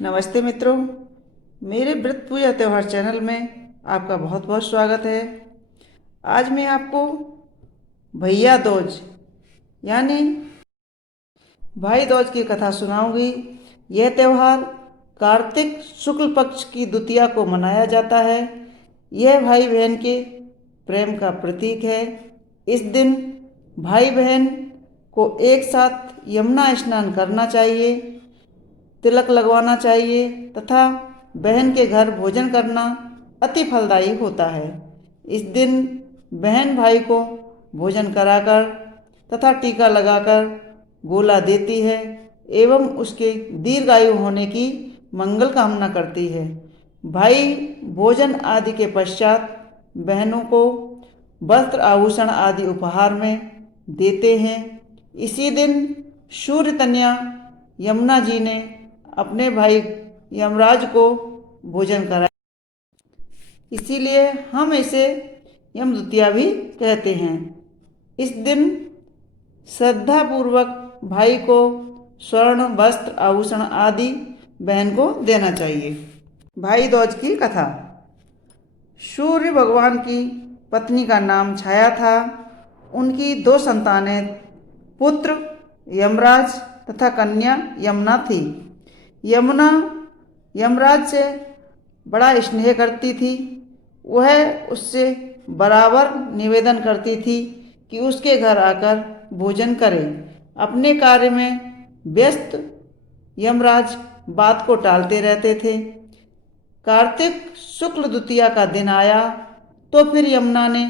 नमस्ते मित्रों, मेरे व्रत पूजा त्यौहार चैनल में आपका बहुत बहुत स्वागत है। आज मैं आपको भैया दूज यानी भाई दूज की कथा सुनाऊंगी। यह त्यौहार कार्तिक शुक्ल पक्ष की द्वितीया को मनाया जाता है। यह भाई बहन के प्रेम का प्रतीक है। इस दिन भाई बहन को एक साथ यमुना स्नान करना चाहिए, तिलक लगवाना चाहिए तथा बहन के घर भोजन करना अति फलदायी होता है। इस दिन बहन भाई को भोजन कराकर तथा टीका लगाकर गोला देती है एवं उसके दीर्घायु होने की मंगल कामना करती है। भाई भोजन आदि के पश्चात बहनों को वस्त्र आभूषण आदि उपहार में देते हैं। इसी दिन सूर्य कन्या यमुना जी ने अपने भाई यमराज को भोजन कराया, इसीलिए हम इसे यम द्वितीया भी कहते हैं। इस दिन श्रद्धापूर्वक भाई को स्वर्ण वस्त्र आभूषण आदि बहन को देना चाहिए। भाई दूज की कथा। सूर्य भगवान की पत्नी का नाम छाया था। उनकी दो संतानें पुत्र यमराज तथा कन्या यमुना थी। यमुना यमराज से बड़ा स्नेह करती थी। वह उससे बराबर निवेदन करती थी कि उसके घर आकर भोजन करे। अपने कार्य में व्यस्त यमराज बात को टालते रहते थे। कार्तिक शुक्ल द्वितीया का दिन आया तो फिर यमुना ने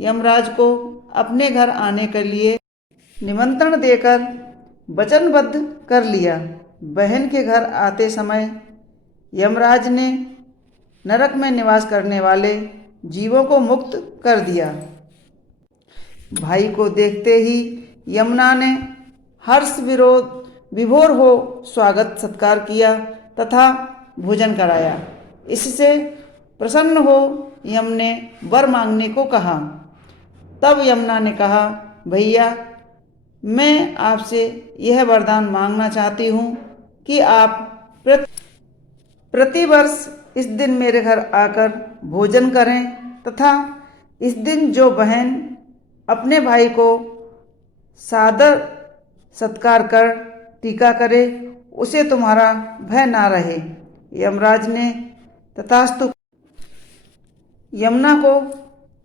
यमराज को अपने घर आने के लिए निमंत्रण देकर वचनबद्ध कर लिया। बहन के घर आते समय यमराज ने नरक में निवास करने वाले जीवों को मुक्त कर दिया। भाई को देखते ही यमुना ने हर्ष विभोर हो स्वागत सत्कार किया तथा भोजन कराया। इससे प्रसन्न हो यम ने वर मांगने को कहा। तब यमुना ने कहा, भैया मैं आपसे यह वरदान मांगना चाहती हूँ कि आप प्रतिवर्ष इस दिन मेरे घर आकर भोजन करें तथा इस दिन जो बहन अपने भाई को सादर सत्कार कर टीका करे उसे तुम्हारा भय ना रहे। यमराज ने तथास्तु यमुना को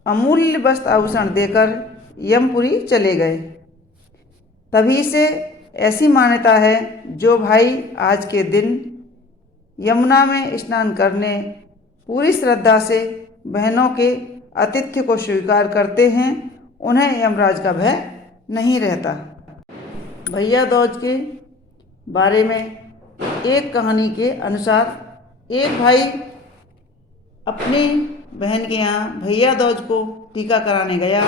अमूल्य वस्त्र आभूषण देकर यमपुरी चले गए। तभी से ऐसी मान्यता है, जो भाई आज के दिन यमुना में स्नान करने पूरी श्रद्धा से बहनों के आतिथ्य को स्वीकार करते हैं, उन्हें यमराज का भय नहीं रहता। भैया दूज के बारे में एक कहानी के अनुसार एक भाई अपनी बहन के यहाँ भैया दूज को टीका कराने गया।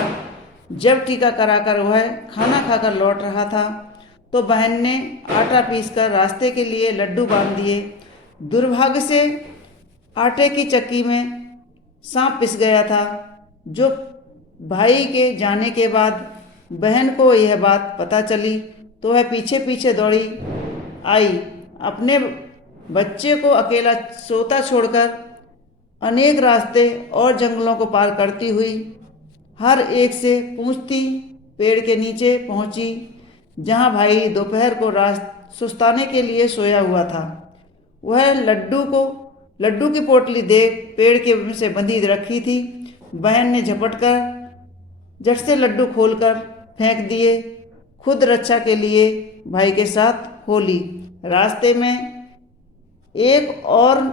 जब टीका कराकर वह खाना खाकर लौट रहा था तो बहन ने आटा पीसकर रास्ते के लिए लड्डू बांध दिए। दुर्भाग्य से आटे की चक्की में सांप पिस गया था। जो भाई के जाने के बाद बहन को यह बात पता चली तो वह पीछे पीछे दौड़ी आई। अपने बच्चे को अकेला सोता छोड़कर अनेक रास्ते और जंगलों को पार करती हुई हर एक से पूछती पेड़ के नीचे पहुंची, जहां भाई दोपहर को सुस्ताने के लिए सोया हुआ था। वह लड्डू की पोटली देख पेड़ के से बंधी रखी थी। बहन ने झट से लड्डू खोलकर फेंक दिए। खुद रक्षा के लिए भाई के साथ हो ली। रास्ते में एक और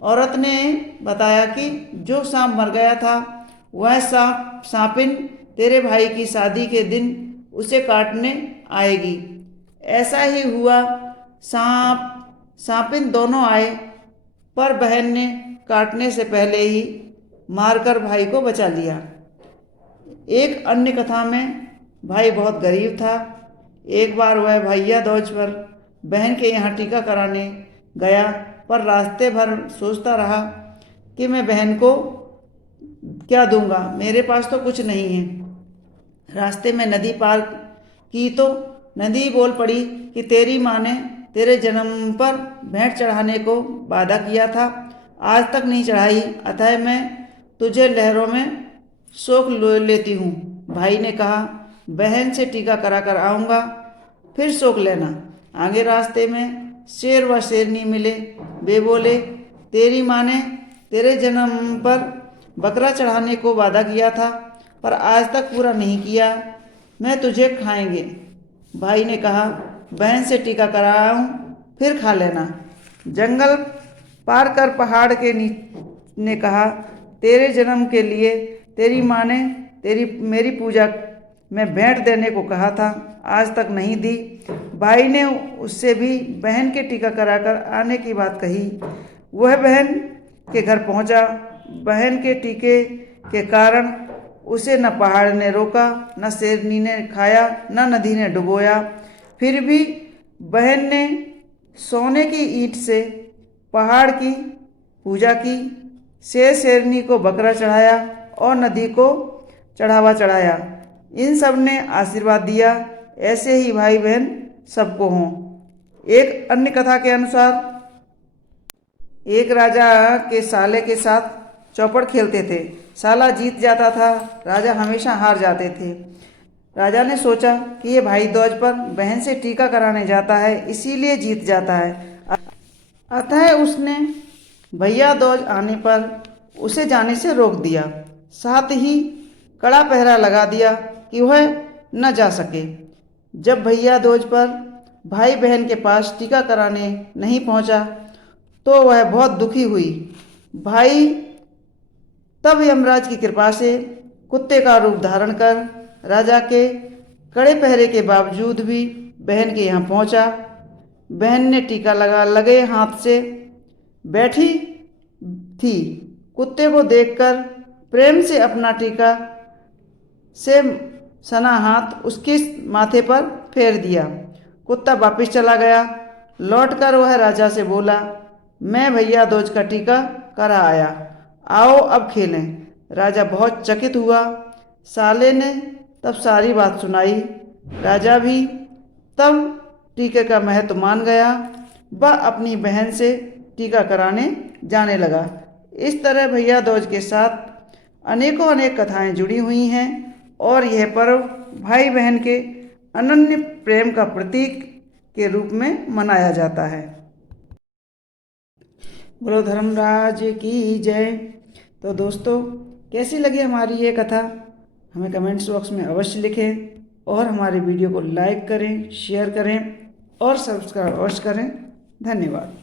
औरत ने बताया कि जो सांप मर गया था वह सांपिन तेरे भाई की शादी के दिन उसे काटने आएगी। ऐसा ही हुआ। सांपिन दोनों आए, पर बहन ने काटने से पहले ही मारकर भाई को बचा लिया। एक अन्य कथा में भाई बहुत गरीब था। एक बार वह भैया दूज पर बहन के यहाँ टीका कराने गया, पर रास्ते भर सोचता रहा कि मैं बहन को क्या दूंगा, मेरे पास तो कुछ नहीं है। रास्ते में नदी पार की तो नदी बोल पड़ी कि तेरी माँ ने तेरे जन्म पर भेंट चढ़ाने को वादा किया था, आज तक नहीं चढ़ाई, अतः मैं तुझे लहरों में शोक लेती हूँ। भाई ने कहा, बहन से टीका करा कर आऊँगा, फिर शोक लेना। आगे रास्ते में शेर व शेरनी मिले। वे बोले, तेरी माँ ने तेरे जन्म पर बकरा चढ़ाने को वादा किया था, पर आज तक पूरा नहीं किया, मैं तुझे खाएंगे। भाई ने कहा, बहन से टीका कराऊं, फिर खा लेना। जंगल पार कर पहाड़ के ने कहा, तेरे जन्म के लिए तेरी माँ ने मेरी पूजा में भेंट देने को कहा था, आज तक नहीं दी। भाई ने उससे भी बहन के टीका कराकर आने की बात कही। वह बहन के घर पहुंचा। बहन के टीके के कारण उसे न पहाड़ ने रोका, न शेरनी ने खाया, न नदी ने डुबोया। फिर भी बहन ने सोने की ईंट से पहाड़ की पूजा की, शेर शेरनी को बकरा चढ़ाया और नदी को चढ़ावा चढ़ाया। इन सब ने आशीर्वाद दिया, ऐसे ही भाई बहन सबको हों। एक अन्य कथा के अनुसार एक राजा के साले के साथ चौपड़ खेलते थे। साला जीत जाता था, राजा हमेशा हार जाते थे। राजा ने सोचा कि ये भाई दूज पर बहन से टीका कराने जाता है, इसीलिए जीत जाता है। अतः उसने भैया दूज आने पर उसे जाने से रोक दिया, साथ ही कड़ा पहरा लगा दिया कि वह न जा सके। जब भैया दूज पर भाई बहन के पास टीका कराने नहीं पहुंचा तो वह बहुत दुखी हुई। भाई तब यमराज की कृपा से कुत्ते का रूप धारण कर राजा के कड़े पहरे के बावजूद भी बहन के यहाँ पहुंचा। बहन ने टीका लगे हाथ से बैठी थी। कुत्ते को देखकर प्रेम से अपना टीका से सना हाथ उसके माथे पर फेर दिया। कुत्ता वापिस चला गया। लौटकर वह राजा से बोला, मैं भैया दूज का टीका करा आया, आओ अब खेलें। राजा बहुत चकित हुआ। साले ने तब सारी बात सुनाई। राजा भी तब टीके का महत्व मान गया। वह अपनी बहन से टीका कराने जाने लगा। इस तरह भैया दूज के साथ अनेकों अनेक कथाएं जुड़ी हुई हैं और यह पर्व भाई बहन के अनन्य प्रेम का प्रतीक के रूप में मनाया जाता है। बोलो धर्मराज की जय। तो दोस्तों, कैसी लगी हमारी ये कथा, हमें कमेंट्स बॉक्स में अवश्य लिखें और हमारे वीडियो को लाइक करें, शेयर करें और सब्सक्राइब अवश्य करें। धन्यवाद।